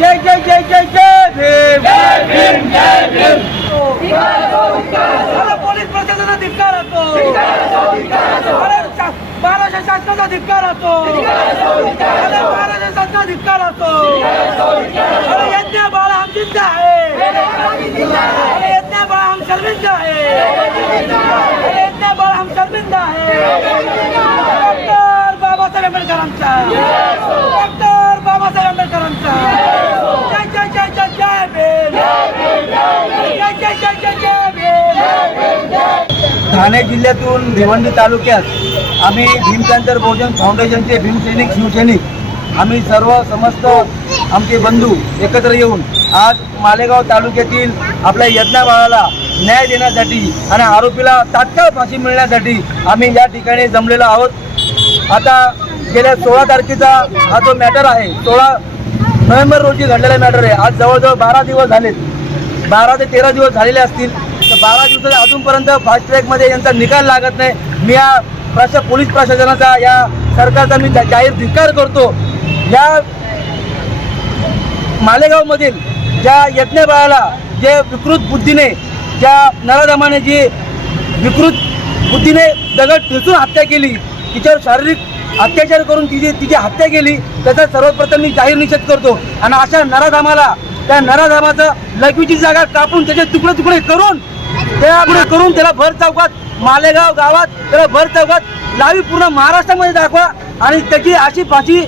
जय जय जय जय जय भीम। अरे पोलीस प्रशासनाचा धिक्कार शा- महाराष्ट्र शासनाचा धिक्कार अरे महाराष्ट्र शासनाचा धिक्कार असतो। अरे यज्ञ बाळा हम जिंदा है अरे यज्ञ बाळा हम शर्मिंदा है अरे यज्ञ बाळा हम शर्मिंदा है डॉक्टर बाबासाहेब आंबेडकरांचा डॉक्टर बाबासाहेब आंबेडकरांचा जय जय जय जय जय भीम जय जय जय जय जय भीम ठाणे जिल्ह्यातून भिवंडी तालुक्यात आम्ही भीमशंकर बहुजन फाउंडेशनचे भीमसैनिक शिवसैनिक आम्ही सर्व समस्त आमचे बंधू एकत्र येऊन आज मालेगाव तालुक्यातील आपल्या यज्ञाबाळाला न्याय देण्यासाठी आणि आरोपीला तात्काळ फाशी मिळण्यासाठी आम्ही या ठिकाणी जमलेलो आहोत. आता गेल्या सोळा तारखेचा हा जो मॅटर आहे सोळा नोव्हेंबर रोजी घडलेला मॅटर आहे. आज जवळजवळ बारा दिवस झालेत. बारा ते तेरा दिवस झालेले असतील. बारा दिवसात अजूनपर्यंत फास्ट ट्रॅकमध्ये यांचा निकाल लागत नाही. मी या प्रशा पोलीस प्रशासनाचा या सरकारचा मी जाहीर धिक्कार करतो. या मालेगावमधील ज्या यज्ञबाळाला जे विकृत बुद्धीने ज्या नराधमाने जी विकृत बुद्धीने दगड ठेचून हत्या केली तिच्यावर शारीरिक अत्याचार करून तिची तिची हत्या केली त्याचा सर्वप्रथम मी जाहीर निषेध करतो. आणि अशा नराधामाला त्या नराधामाचं लघवीची जागा कापून त्याचे तुकडे तुकडे करून त्यापुढे करून त्याला भर चौकात मालेगाव गावात त्याला भर चौकात लावी पूर्ण महाराष्ट्रामध्ये दाखवा. आणि त्याची अशी फाशी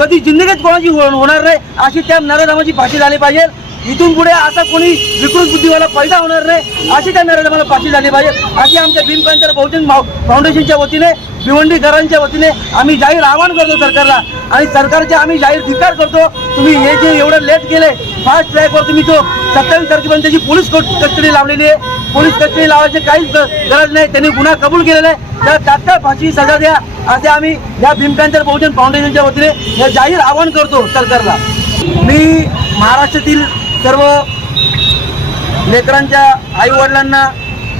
कधी जिंदगीत कोणाची होणार नाही अशी त्या नराधामाची फाशी झाली पाहिजे. इथून पुढे असा कोणी विकृत बुद्धीवाला पैदा होणार नाही अशी त्या नराधामाला फाशी झाली पाहिजे. अशी आमच्या भीमकांतर बहुजन फाउंडेशनच्या वतीने भिवंडी घरांच्या वतीने आम्ही जाहीर आवाहन करतो सरकारला. आणि सरकारचे आम्ही जाहीर धिकार करतो. तुम्ही हे जे एवढं लेट केले फास्ट ट्रॅकवर तुम्ही तो सत्तावीस तारखेपर्यंत त्याची पोलीस कस्टडी लावलेली आहे पोलीस कस्टडी लावायची काहीच गरज नाही. त्यांनी गुन्हा कबूल केलेला आहे. त्याला तात्काळ फाशी सजा द्या असे आम्ही या भीमकांतर बहुजन फाउंडेशनच्या वतीने हे जाहीर आवाहन करतो सरकारला. मी महाराष्ट्रातील सर्व लेकरांच्या आईवडिलांना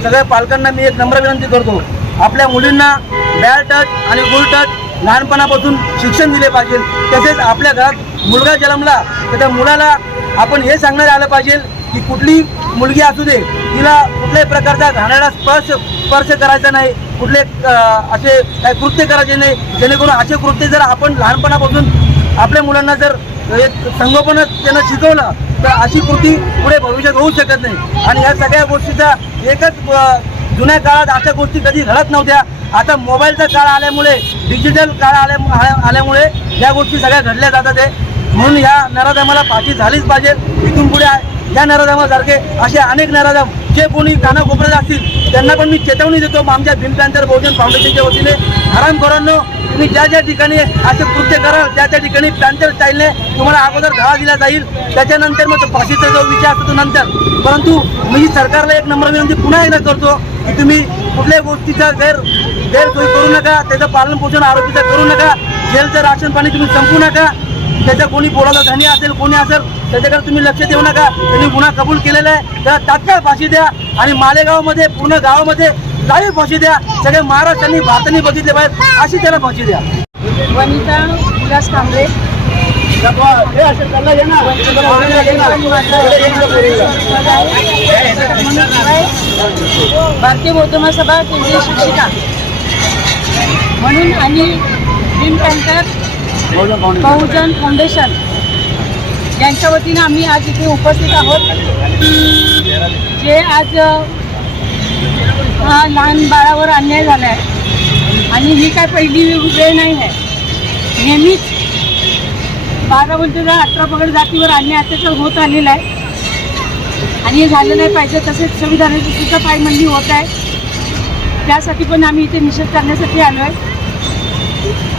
सगळ्या पालकांना मी एक नम्र विनंती करतो. आपल्या मुलींना बॅड टच आणि गुड टच लहानपणापासून शिक्षण दिले पाहिजे. तसेच आपल्या घरात मुलगा जन्मला तर त्या मुलाला आपण हे सांगण्यात आलं पाहिजे की कुठली मुलगी असू दे तिला कुठल्याही प्रकारचा घाण्याला स्पर्श स्पर्श करायचा नाही कुठले असे काही कृत्य करायचे नाही. जेणेकरून असे कृत्य जर आपण लहानपणापासून आपल्या मुलांना जर एक संगोपनच त्यांना शिकवलं तर अशी कृती पुढे भविष्यात होऊ शकत नाही. आणि या सगळ्या गोष्टीचा एकच जुन्या काळात अशा गोष्टी कधी घडत नव्हत्या. आता मोबाईलचा काळ आल्यामुळे डिजिटल काळ आल्या आल्यामुळे या गोष्टी सगळ्या घडल्या जातात आहे म्हणून ह्या नराधमाला फाशी झालीच पाहिजे. इथून पुढे या नराधमासारखे असे अनेक नराधम जे कोणी कानाकोपऱ्यात असतील त्यांना पण मी चेतावणी देतो. आमच्या भीमप्रांतर बहुजन फाउंडेशनच्या वतीने हरामखोरांनो तुम्ही ज्या ज्या ठिकाणी असे कृत्य कराल त्या त्या ठिकाणी प्लॅन्टर स्टाईलने तुम्हाला अगोदर धावा दिला जाईल. त्याच्यानंतर मग तो फाशीचा जो विषय असतो तो नंतर. परंतु मी सरकारला एक नंबर विनंती पुन्हा एकदा करतो की तुम्ही कुठल्याही गोष्टीचा गैर गैरसोय करू नका. त्याचं पालन पोषण आरोपीचं करू नका. जेलचं राशन पाणी तुम्ही संपू नका. त्याच्या कोणी बोलायला धनी असेल कोणी असेल त्याच्याकडे तुम्ही लक्ष देऊ नका. त्यांनी गुन्हा कबूल केलेला आहे. त्याला तात्काळ फाशी द्या आणि मालेगावमध्ये पूर्ण गावामध्ये लाईव्ह फाशी द्या. सगळे महाराष्ट्रांनी भारताने बघितले पाहिजे अशी त्याला फाशी द्या. वनिता विलास कांबळे. भारतीय बौद्ध महासभा केंद्रीय शिक्षिका. म्हणून आणि भीम पॅन्टर बहुजन फाउंडेशन यांच्या वतीनं आम्ही आज इथे उपस्थित आहोत. जे आज हा लहान बाळावर अन्याय झाला आहे आणि ही काय पहिली वेळ नाही आहे. नेहमीच बारा बोलतेला अठरा पगड जातीवर अन्याय अत्याचार होत आलेला आहे. आणि हे झालं नाही पाहिजे तसेच संविधानाची सुद्धा पायमल्ली होत आहे. त्यासाठी पण आम्ही इथे निषेध करण्यासाठी आलो आहे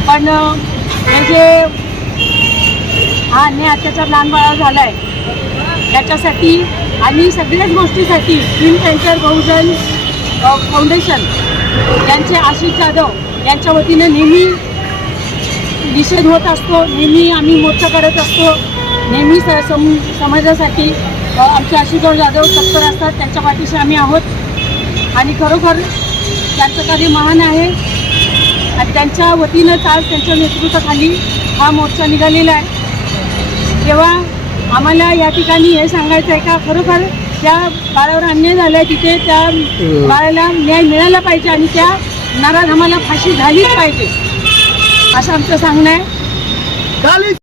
पण अ, हे जे हा अन्याय अत्याचार लहान बाळा झाला आहे याच्यासाठी आणि सगळ्याच गोष्टीसाठी भीम सेंटर बहुजन फाउंडेशन यांचे आशिष जाधव यांच्या वतीनं नेहमी निषेध होत असतो. नेहमी आम्ही मोर्चा करत असतो. नेहमी स सम समाजासाठी आमचे आशिषराव जाधव तत्पर असतात. त्यांच्या पाठीशी आम्ही आहोत. आणि खरोखर त्यांचं कार्य महान आहे. आणि त्यांच्या वतीनंच आज त्यांच्या नेतृत्वाखाली हा मोर्चा निघालेला आहे. तेव्हा आम्हाला या ठिकाणी हे सांगायचं आहे का खरोखर त्या बाळावर अन्याय आहे तिथे त्या बाळाला न्याय मिळाला पाहिजे आणि त्या नराधमाला फाशी झालीच पाहिजे. असं आमचं सांगणं आहे.